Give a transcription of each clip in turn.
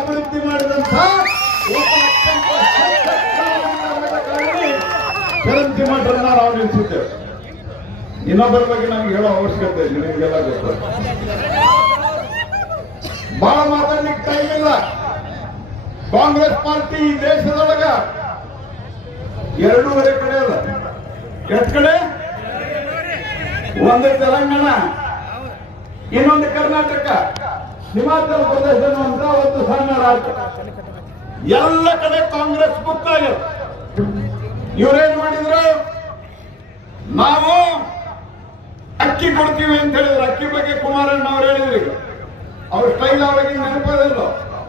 ಅಭಿವೃದ್ಧಿ ಮಾಡಿದಂತ ಚರಂತಿಮಠರನ್ನ ನಾವು ನಿಲ್ಲಿಸುತ್ತೇವೆ. ಇನ್ನೊಬ್ಬರ ಬಗ್ಗೆ ನನಗೆ ಹೇಳೋ ಅವಶ್ಯಕತೆ ಇಲ್ಲ, ನಿಮಗೆಲ್ಲ ಗೊತ್ತು. ಬಹಳ ಮಾತಾಡ್ಲಿಕ್ಕೆ ಟೈಮ್ ಇಲ್ಲ. ಕಾಂಗ್ರೆಸ್ ಪಾರ್ಟಿ ಈ ದೇಶದೊಳಗ 2.5 ಕಡೆ ಅದ. ಎಷ್ಟು ಕಡೆ? ಒಂದು ತೆಲಂಗಾಣ, ಇನ್ನೊಂದು ಕರ್ನಾಟಕ, ಹಿಮಾಚಲ ಪ್ರದೇಶ ಅಂತ ಒಂದು ಸಣ್ಣ ರಾಜ್ಯ. ಎಲ್ಲ ಕಡೆ ಕಾಂಗ್ರೆಸ್ ಬುಕ್ ಆಗ್ಯದ. ಇವರೇನ್ ಮಾಡಿದ್ರು? ನಾವು ಅಕ್ಕಿ ಕೊಡ್ತೀವಿ ಅಂತ ಹೇಳಿದ್ರು. ಅಕ್ಕಿ ಬಗ್ಗೆ ಕುಮಾರಣ್ಣ ಅವ್ರು ಹೇಳಿದ್ರು. ಈಗ ಅವ್ರ ಸ್ಟೈಲ್ ಅವರಿಗೆ ನೆನಪದಿಲ್ಲ.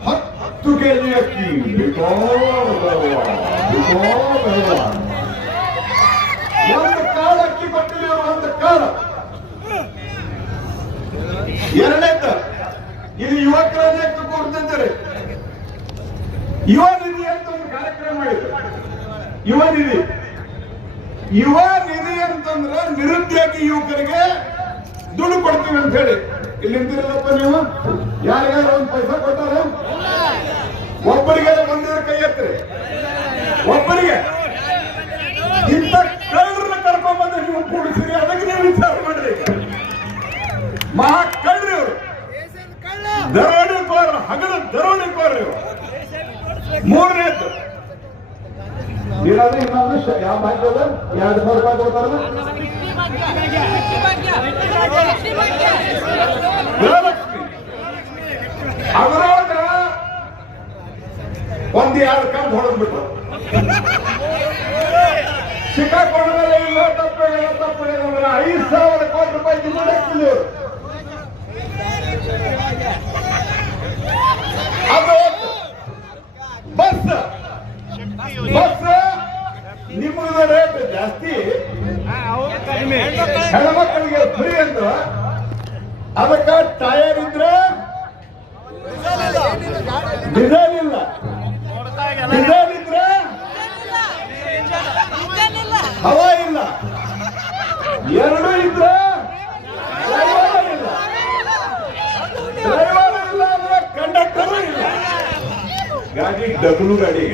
10 kg ಅಕ್ಕಿ ಒಂದು ಕಾಳು ಅಕ್ಕಿ ಕೊಟ್ಟಿಲ್ಲ. ಒಂದು ಕಾಳು. ಎರಡನೇದು, ಇದು ಯುವಕರನ್ನೇ ಕೊಡ್ತಿದ್ದಾರೆ. ಯುವ ನಿಧಿ ಅಂತ ಒಂದು ಕಾರ್ಯಕ್ರಮ ಮಾಡಿದ್ರು. ಯುವ ನಿಧಿ ಅಂತಂದ್ರೆ ನಿರುದ್ಯೋಗಿ ಯುವಕರಿಗೆ ದುಡ್ಡು ಕೊಡ್ತೀವಿ ಅಂತ ಹೇಳಿ. ಇಲ್ಲಿ ನಿಂತಿರಲ್ಲಪ್ಪ ನೀವು. ಯಾರಿಗಾರು ಒಂದು ಪೈಸಾ ಕೊಟ್ಟಾರ? ಒಬ್ಬರಿಗೆ ಬಂದಿದ್ರೆ ಕೈ ಎತ್ತರಿ. ಒಬ್ಬರಿಗೆ ಇಂಥ ಕಳ್ಳರನ್ನ ಕರ್ಕೊಂಡ್ಬಂದು ನೀವು ಕೂಡಿಸಿರಿ. ಅದಕ್ಕೆ ನೀವು ವಿಚಾರ ಮಾಡ್ರಿ. ಮಹಾ ಕಳ್ರಿ ಅವರು, ದರೋಡೆಕೋರ, ಹಗಲ ದರೋಡೆಕೋರ ಇವರು. ಮೂರನೇದ್ದು ಇರೋದು ಇನ್ನೊಂದು ಯಾವ ಭಾಗ್ಯದ 2,000 ರೂಪಾಯಿ ಕೊಡ್ತಾರಲ್ಲ, ಅದರೊಳಗ ಒಂದು 2 ಕಂತು ಹೊಡೆದ್ಬಿಟ್ಟು ಸಿಕ್ಕಾಕೊಂಡ್ಮೇಲೆ ಇಲ್ಲ ತಪ್ಪಿಲ್ಲ 5,000 ಕೋಟಿ ರೂಪಾಯಿ ಜಿಲ್ಲೆ. ಅದು ಬಸ್ ನಿಮ್ಮದ ರೇಟ್ ಜಾಸ್ತಿ, ಹೆಣ್ಮಕ್ಕಳಿಗೆ ಫ್ರೀ ಅಂತ. ಅದಕ್ಕೆ ಟೈರ್ ಇದ್ರೆ ಡಿಸೈಲ್ ಇಲ್ಲ, ಡಿಸೈಲ್ ಇದ್ರೆ ಹವಾ ಇಲ್ಲ, ಎರಡು ಇದ್ರೆ ಡ್ರೈವರ್ ಇಲ್ಲ, ಡ್ರೈವರ್ ಇಲ್ಲ ಅಂದ್ರೆ ಕಂಡಕ್ಟರ್ ಇಲ್ಲ. ಗಾಡಿ ಡಬ್ಲು ಗಾಡಿ